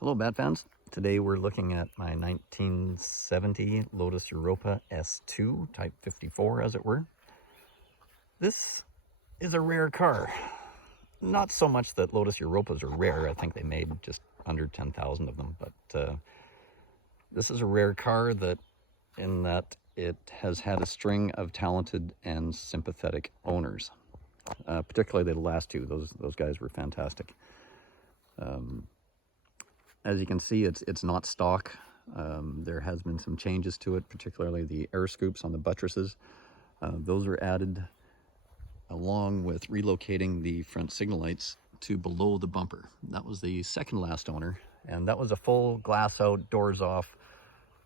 Hello BaT fans. Today we're looking at my 1970 Lotus Europa S2, type 54 as it were. This is a rare car. Not so much that Lotus Europas are rare, I think they made just under 10,000 of them, but this is a rare car in that it has had a string of talented and sympathetic owners. Particularly the last two, those guys were fantastic. As you can see, it's not stock. There has been some changes to it, particularly the air scoops on the buttresses. Those were added along with relocating the front signal lights to below the bumper. That was the second last owner, and that was a full glass out, doors off,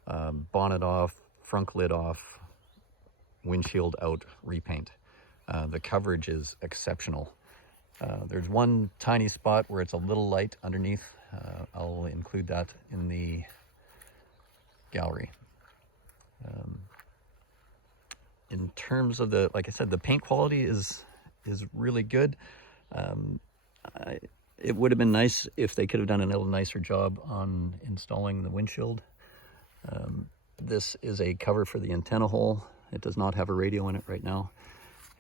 bonnet off, front lid off, windshield out repaint. The coverage is exceptional. There's one tiny spot where it's a little light underneath. I'll include that in the gallery. In terms of like I said, the paint quality is really good. It would have been nice if they could have done a little nicer job on installing the windshield. This is a cover for the antenna hole. It does not have a radio in it right now.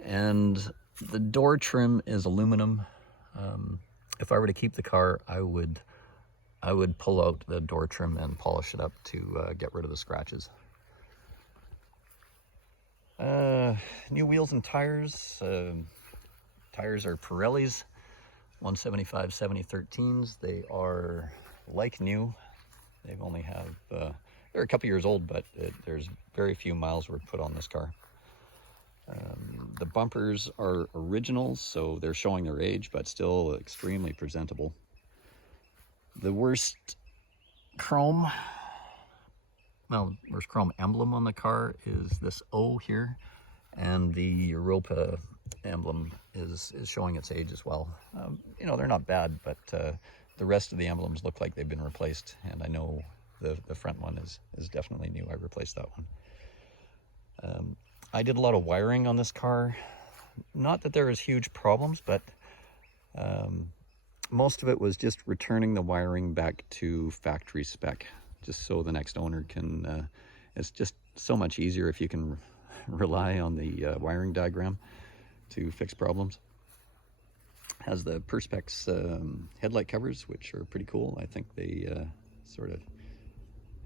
And the door trim is aluminum. If I were to keep the car, I would pull out the door trim and polish it up to get rid of the scratches. New wheels and tires. Tires are Pirellis, 175/70 13s. They are like new. They've only they're a couple years old, but there's very few miles were put on this car. The bumpers are originals, so they're showing their age, but still extremely presentable. The worst chrome emblem on the car is this O here, and the Europa emblem is showing its age as well. You know, they're not bad, but the rest of the emblems look like they've been replaced, and I know the front one is definitely new. I replaced that one. I did a lot of wiring on this car. Not that there was huge problems, but most of it was just returning the wiring back to factory spec, just so the next owner can, it's just so much easier if you can rely on the wiring diagram to fix problems. Has the Perspex headlight covers, which are pretty cool. I think they sort of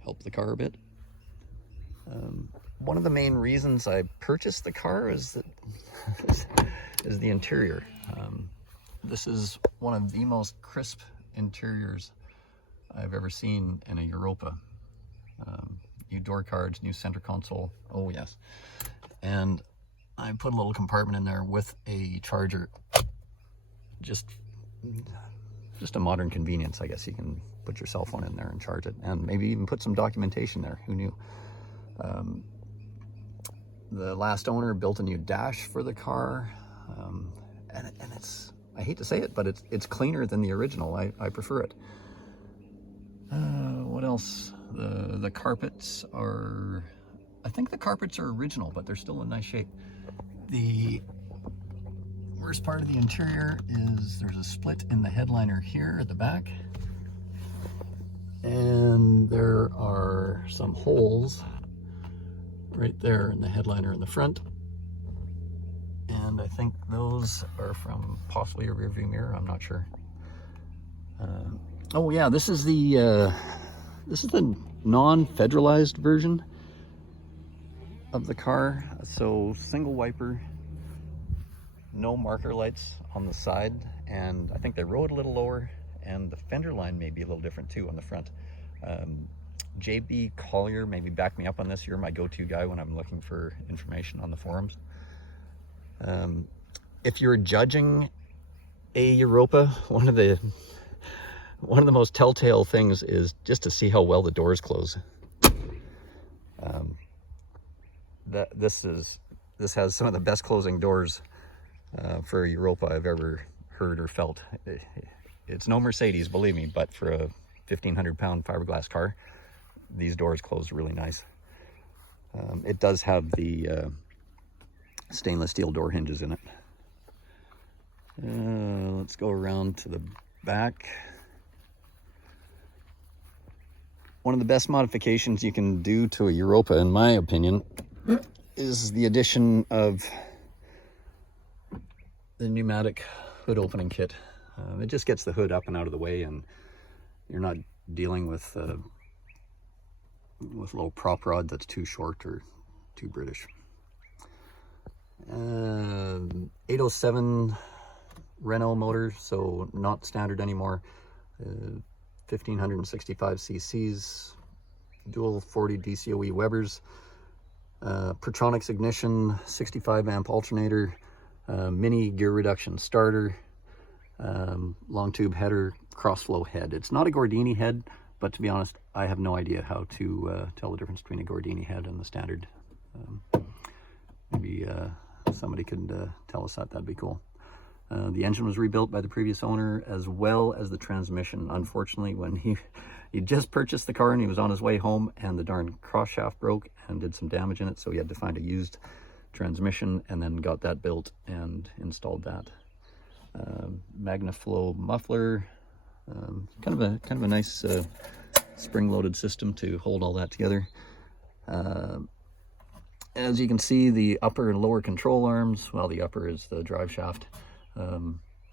help the car a bit. One of the main reasons I purchased the car is the interior. This is one of the most crisp interiors I've ever seen in a Europa. New door cards, new center console. Oh yes. And I put a little compartment in there with a charger. Just a modern convenience, I guess. You can put your cell phone in there and charge it, and maybe even put some documentation there. Who knew? The last owner built a new dash for the car, and it's, I hate to say it, but it's cleaner than the original. I prefer it. What else? The carpets are, I think the carpets are original, but they're still in nice shape. The worst part of the interior is there's a split in the headliner here at the back, and there are some holes right there in the headliner in the front, and I think those are from possibly a rear view mirror. I'm not sure. Oh yeah, this is the non-federalized version of the car. So single wiper, no marker lights on the side, and I think they rode a little lower, and the fender line may be a little different too on the front. JB Collier, maybe back me up on this. You're my go-to guy when I'm looking for information on the forums. If you're judging a Europa, one of the most telltale things is just to see how well the doors close. This has some of the best closing doors for a Europa I've ever heard or felt. It's no Mercedes, believe me, but for a 1,500-pound fiberglass car, these doors close really nice. It does have the stainless steel door hinges in it. Let's go around to the back. one of the best modifications you can do to a Europa, in my opinion, is the addition of the pneumatic hood opening kit. It just gets the hood up and out of the way, and you're not dealing with little prop rod that's too short or too British. 807 Renault motor, so not standard anymore. 1565 cc's, dual 40 DCOE Webers, Pertronix ignition, 65 amp alternator, mini gear reduction starter, long tube header, crossflow head. It's not a Gordini head, but to be honest, I have no idea how to tell the difference between a Gordini head and the standard. Maybe somebody could tell us that. That'd be cool. The engine was rebuilt by the previous owner, as well as the transmission. Unfortunately, when he just purchased the car and he was on his way home, and the darn cross shaft broke and did some damage in it, so he had to find a used transmission and then got that built and installed that. Magnaflow muffler, kind of a nice spring-loaded system to hold all that together. As you can see, the upper and lower control arms, well, the upper is the drive shaft.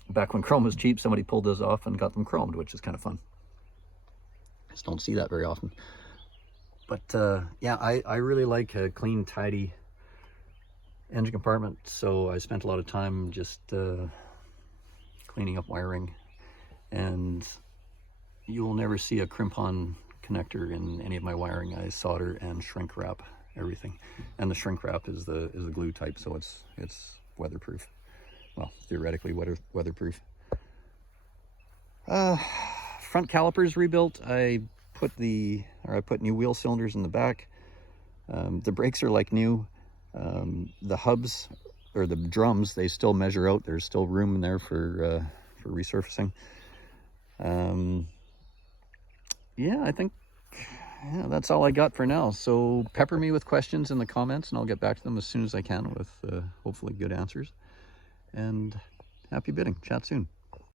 Back when chrome was cheap, somebody pulled those off and got them chromed, which is kind of fun. Just don't see that very often. But yeah, I really like a clean, tidy engine compartment, so I spent a lot of time just cleaning up wiring, and you will never see a crimp-on connector in any of my wiring. I solder and shrink wrap everything, and the shrink wrap is the glue type, so it's weatherproof. Well, theoretically weatherproof. Front calipers rebuilt. I put new wheel cylinders in the back. The brakes are like new. The hubs, or the drums, they still measure out. There's still room in there for resurfacing. Yeah, I think that's all I got for now. So pepper me with questions in the comments, and I'll get back to them as soon as I can with hopefully good answers. And happy bidding. Chat soon.